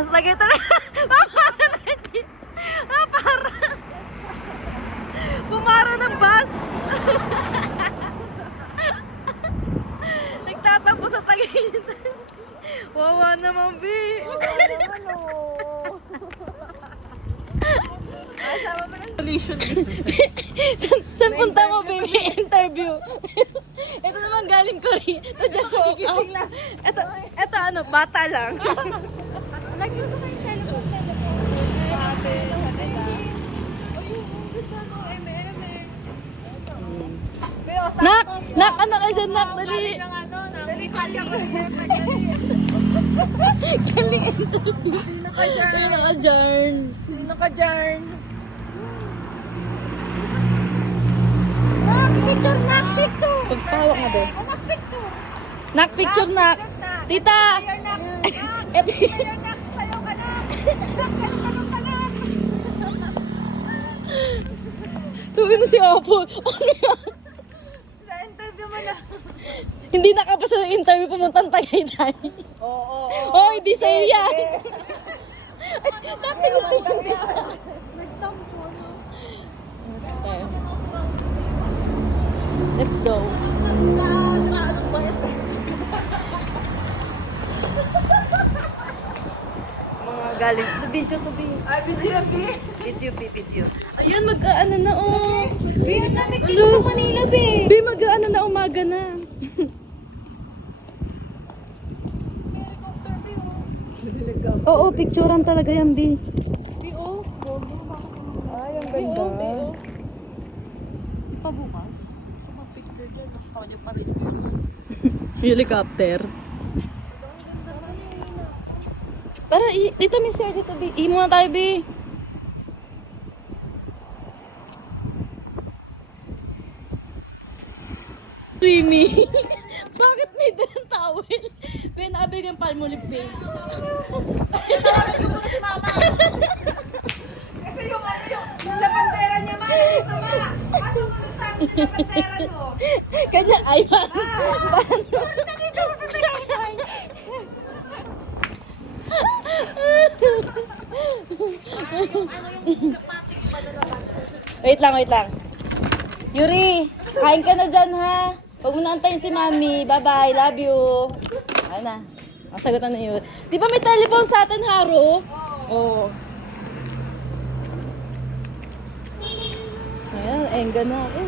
Mas lagay talaga. Pumara na jeep. Para. Pumara ng bus. Nagtatampo sa Tagaytay. Wawa naman, B. Wawa naman, oh. Asama mo ng solution. Saan punta mo, B? May interview. Ito naman galing Korea. Ito just walk out. Ito ano, bata lang. Lagi gusto ko yung telephone. Ate. Nak, ano kayo dyan, nak? Dali. Dali kaya ko. Galing interview. Sino ka dyan? Sino ka dyan? Sino ka dyan? Picture, nak, picture. Pagpawak nga doon. Anak picture. Nak, picture, nak. Tita. Mayor nak. Sayo ka na. Nak, ganun ka na. Tuwi na si Opo. Ano yan? Sa interview mo na. Hindi nakapasa ng interview, pumuntang Tagaytay. Oo. Oh, hindi sa'yo yan. Nagtampo na. Let's go. Mga galing. Sa video to be. Ay, video. Video. Ayun, mag-ano na oh. Video na dito sa Manila, be. Be, mag-ano na umaga na. Oo, picturean talaga yan, Be. Ay, ang ganda. Pabukas? Sa mag-picture dyan, nakakanya pa rin yun. Helicopter. Tara, dito may sir dito, Be. Imo na tayo, Be. Swimming. Bakit may dalang towel? Ben, abig ang palmolive paint. Tawagin ko muna si mama. Kasi yung ano yung labandera niya, ma. Dito, ma. Masumunod sa amin yung labandera nyo. Kanya, ay, paano? Nandito ko sa Tagaytay. Wait lang. Yuri, kain ka na dyan, ha? Huwag mo na antayin si Mami. Bye-bye, love you. Ayun na. Ang sagot na Yuri. Di ba may telephone sa atin, Haro? Oo. Ayan, engga na ako.